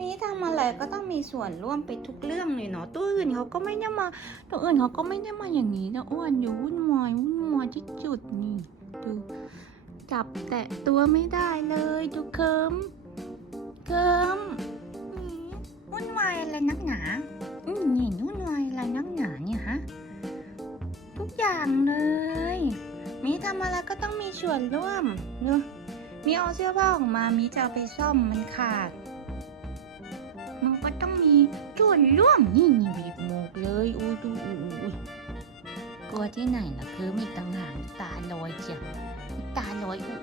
มีทำอะไรก็ต้องมีส่วนร่วมไปทุกเรื่องเลยเนาะตัวอื่นเขาก็ไม่ได้มาตัวอื่นเขาก็ไม่ได้มาอย่างนี้นะอ้วนอยู่วุ่นวายวุ่นวายที่จุดนี่ดูจับแตะตัวไม่ได้เลยดูเคิมเคิมนี่วุ่นวายอะไรนักหนาอืมนี่วุ่นวายอะไรนักหนาเนี่ยฮะทุกอย่างเลยมีทำอะไรก็ต้องมีส่วนร่วมเนอะมีเอาเสื้อผ้าออกมามีจะเอาไปซ่อมมันขาดมัน ก็ต้องมีส่วนร่วมนี่นี่บีบหมกเลยอุ้ยดูอุ้ยอุ้ยกลัวที่ไหนล่ะคือมีต่างหากตาลอยจ้ะตาลอยอุ้ย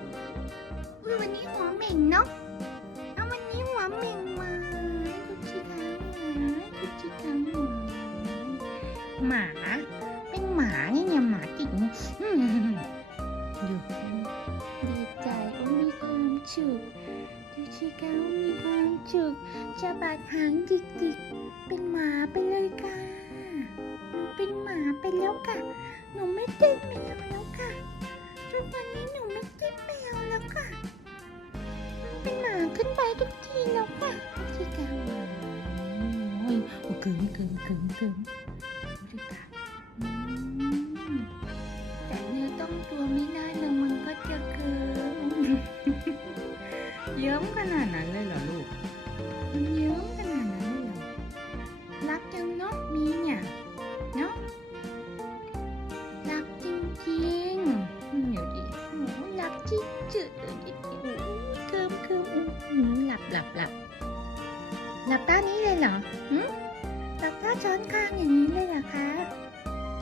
อุ้วันนี้หัวเหม่งเนาะเอาวันนี้หัวเหม่งมาดูชิคาดูชิคาหมาเป็นหมานี่เนี่ยหมาจิกอืมอยู่ดีใจอุ้ยมีความสุขดูชิคามีความสุข จะบาดหางจิกจิกๆเป็นหมาไปเลยค่ะ หนูเป็นหมาไปแล้วค่ะ หนูไม่ติดแมวแล้วค่ะ ทุกวันนี้หนูไม่ติดแมวแล้วค่ะหนูเป็นหมาขึ้นไปทุกทีแล้วค่ะที่กลางหมาโอ้ยโอ้เกินเกินเกินเกินดูดิค่ะอืมแต่เนื้อต้องตัวไม่ได้แล้วมันก็จะเกินเยิ้มขนาดนั้นเลย หลับหลับหลับตานี้เลยเหรอหืมหลับตาช้อนข้างอย่างนี้เลยเหรอคะ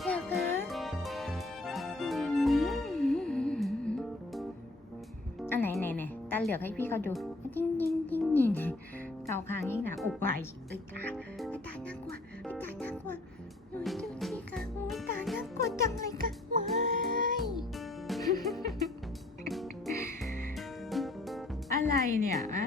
เหรอคะอันไหนไหนไหนตาเหลือกให้พี่เขาดูจริงจริงจริงจริงเกาคางยิ่งหนาอุบไว้เอ้ยตาอาตาน่ากลัวอาตาน่ากลัวหนูดูสิคะโอ้ยตาน่ากลัวจังเลยค่ะว้าอะไรเนี่ยอะ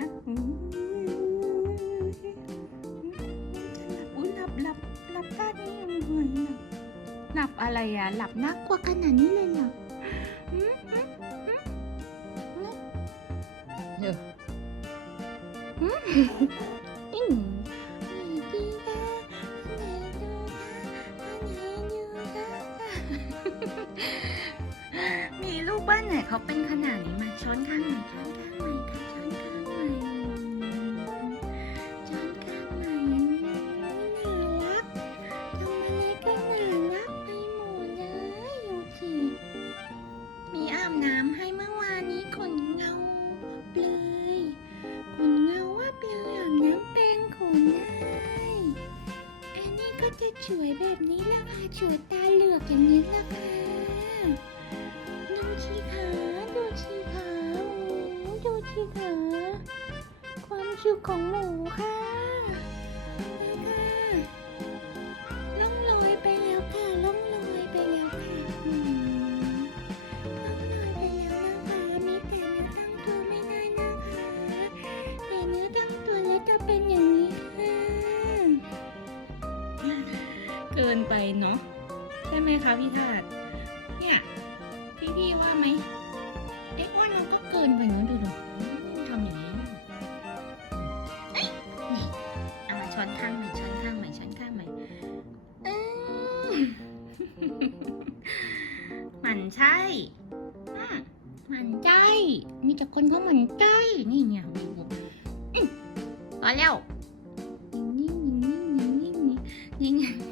หลับอะไรอะหลับน่ากลัวขนาดนี้เลยเหรอหืมหืมหืมเดี๋ยวหืมอืมไหนดีคะมีลูกบ้านไหนเขาเป็นขนาดนี้มาช้อนข้างไหนช้อนข้างไหนคะ จะสวยแบบนี้และค่ะฉวยตาเหลือกอย่างนี้แหละค่ะดูชีขาดูชีขาโอ้ดูชีขาความสุขของหนูค่ะนะคะ เกินไปเนาะใช่ไหมคะพี่ทาดเนี่ยพี่พี่ว่าไหมไอ้อ้วนเราก็เกินไปเนอะดูดูทำอย่างนี้เอ้ยนี่เอามาช้อนข้างใหม่ช้อนข้างใหม่ช้อนข้างใหม่อืมหมันใช่หมันใจ มีแต่คนเขาหมันใจนี่เนี่ยอืมพอแล้วนิ่งๆนิ่งๆนิ่งๆนิ่งๆนิ่ง